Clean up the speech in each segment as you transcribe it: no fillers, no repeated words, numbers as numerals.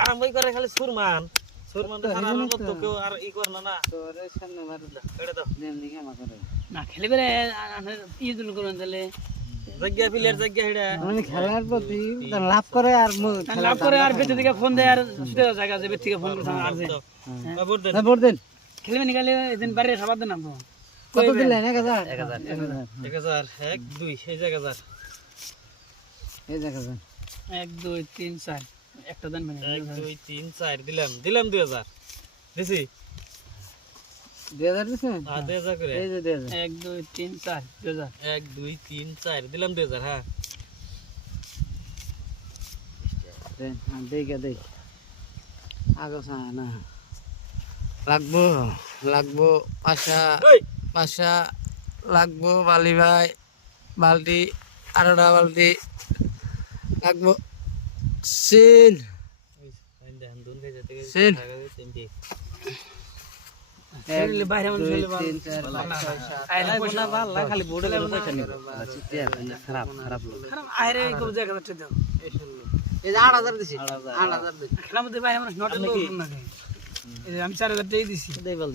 আরামই করে খালি সুরমান তো সারা রাত তো কেউ আর ই কর না তোরে সামনে মারু দা এটা দাও দেন দিকে মা করে না খেলে বেরে ই দুল করুন তাহলে জায়গা প্লেয়ার জায়গা হেডা মানে খেলার প্রতি লাভ করে আর লাভ করে আর বেঁচে থেকে ফোন দেয় আর সুতে জায়গা যাবে থেকে ফোন করতে আর যে ভোট দেন ভোট দেন খেলবে নিকালে এদিন বাইরে সবার দেন আপনি কত দিলেন 1000 1000 1 2 এই জায়গা 1000 এই জায়গা 1 2 3 4 একটা দেন মানে 1 2 3 4 দিলাম 2000 দিছি 2000 দিছেন 2000 করে এই যে 2000 1 2 3 4 2000 1 2 3 4 দিলাম 2000 হ্যাঁ দেন দেখে দেখ আগো না লাগবো পাশা লাগবো বালি ভাই বালতি আরোটা বালতি লাগবো সিন সিন বাইরে মন চলে খালি বোর্ডে পয়সা নিব খারাপ আরে কোন জায়গা যাচ্ছে দাও এই যে 8000 দিছি 8000 দিছি খেলার মধ্যে বাইরে মানুষ নট এলো না এই যে আমি 4000 টাই দিছি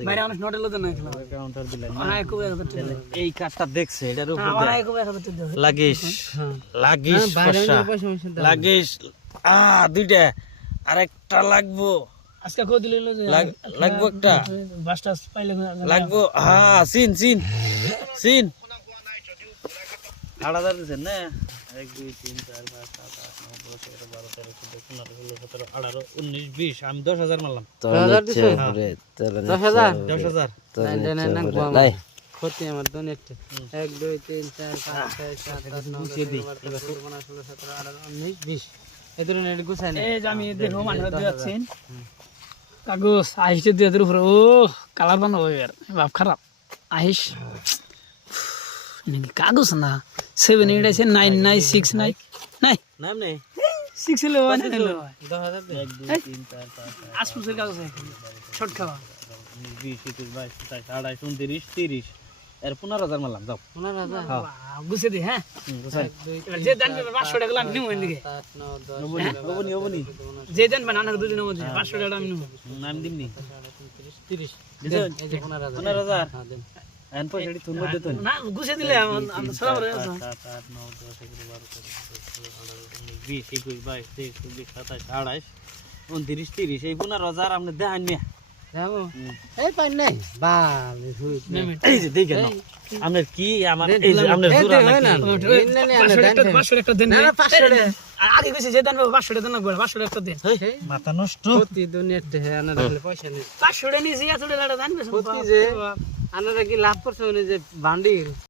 বাইরে মানুষ নট এলো না খেলা কাউন্টার দিলাম অনেক খুব 1000 টাকা এই কার্ডটা দেখছে এটার উপর অনেক খুব 1000 টাকা লাগিস লাগিস দুইটা আরেকটা লাগবো আজকে কো দিল যে লাগবো একটা বাসটা পাইলে লাগবো সিন 8000 দিছেন না 1 2 3 4 5 7 8 9 10 11 12 13 14 15 16 17 18 19 20 আমি 10000 মারলাম 10000 দিছো 10000 নাই ক্ষতি আমার দনেট 1 2 3 4 5 6 7 8 9 10 11 12 13 16 17 18 19 20 এই ধরনের গুছাই না এই যে আমি দেখো মানুষ দিচ্ছেন কাগজ আহিস দিয়ে এর উপরে ও কালার বানাবো यार বাপ খারাপ আহিস নাকি কাগজ না 7 8 আছে 9 9 6 9 নাই নাম নেই 6 হলো 1 হলো 10000 1 2 3 4 5 আসপুসের কাগজ শর্ট খাওয়া 20 21 22 27 28 29 30 এর 15000 মারলাম যাও 15000 গুছে দি হ্যাঁ যে দান 500 টাকা আমি নিব এদিকে 8 9 10 হবনি যে দান বানানো দুদিনের মধ্যে 500 টাকা আমি নিব নাম দিমনি 30 দিছেন এই যে 15000 15000 হ্যাঁ দেন এন পয়সাটি তুই মধ্যে তো না গুছে দিলে আমরা সারা করে 7 8 9 10 11 12 13 20 21 22 23 27 28 29 30 এই 15000 আপনি দেখান মিয়া যাবো এই পাই নাই বাল হুই এই যে দেখেন না আপনার কি আমার এই যে আপনার জোড়া নাকি 500 একটা দেন না 500 আগে গেছে যে দান 500 টাকা দেন 500 একটা দেন মাথা নষ্ট ক্ষতি দুনিয়াতে হে আনা রাখলে পয়সা নেই 500 টাকা নিছি এত টাকা দান ক্ষতি যে আনারা কি লাভ করছে উনি যে বান্ডিল